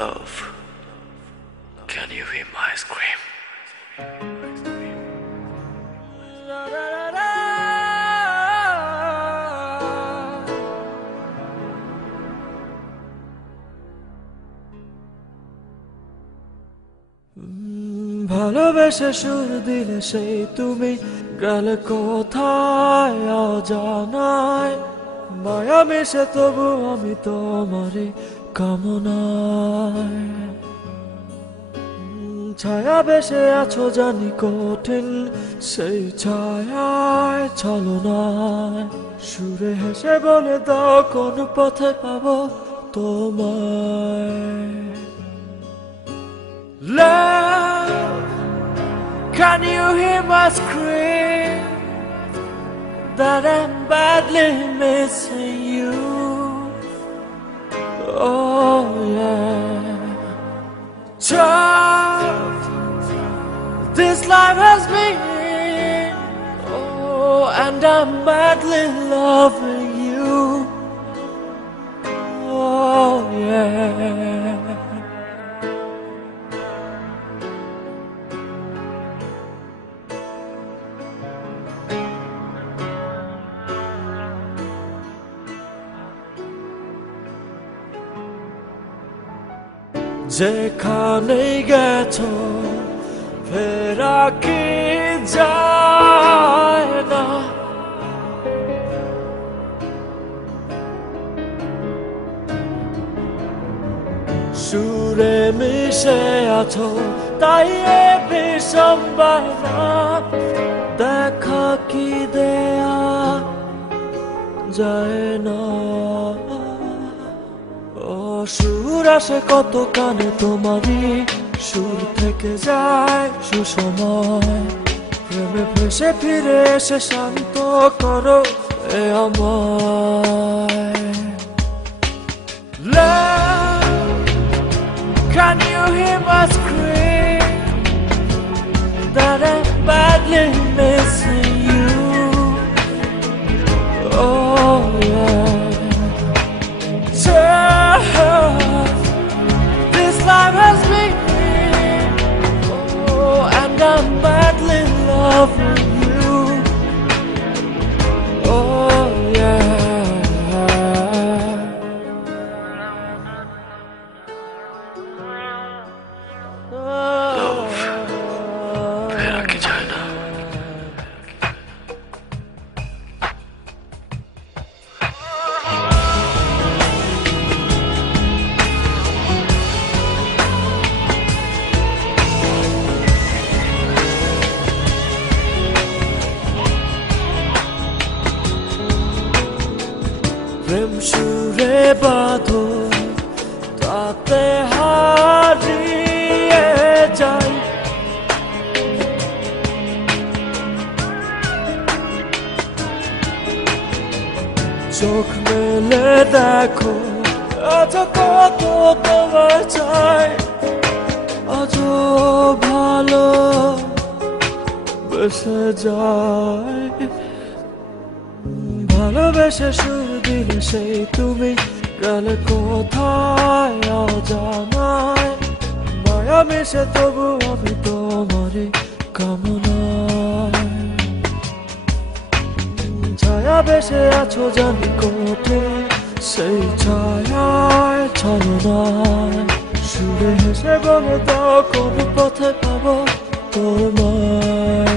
Love, can you hear my scream? ভালোবেসে সুর দিলে সেই তুমি গেলে কোথায় অজানায় মায়া মিশে তবু আমি তোমারই কামনায় ছায়া বেশে আছো জানি কঠিন সেই ছায়ায় ছলনায় সুরে হেসে বলে দাও কোন পথে পাবো তোমায় Love, can you hear my scream that I'm badly missing you? Oh yeah, tough this life has been. Oh, and I'm madly loving you. Oh yeah. যেখানে গেছো ফেরা কি যায় না সুরে মিশে আছো তাই এ বিষম বায়না দেখা কি দেয়া যায় না সুর আসে কত কানে তোমারই সুর থেকে যায় সুসময় প্রেমে ফেসে ফিরে এসে শান্ত করো এ আমায় Love, can you hear my scream that I'm badly missing you? Oh yeah. This life has been, oh, and I'm madly loving you. Oh yeah. Love, ফেরা কি যায় না? প্রেম সুরে বাঁধো তাতে হারিয়ে যাই চোখ মেলে দেখো আজ কত তোমার চাই আজ ভালো বেসে যায় ভালোবেসে সুর দিলে সেই তুমি গেলে কোথায় অজানায় মায়া মিশে তবু আমি তোমারই কামনায় ছায়া বেশে আছো জানি কঠিন সেই ছায়ায় ছলনায় সুরে হেসে বলে দাও কোন পথে পাবো তোমায়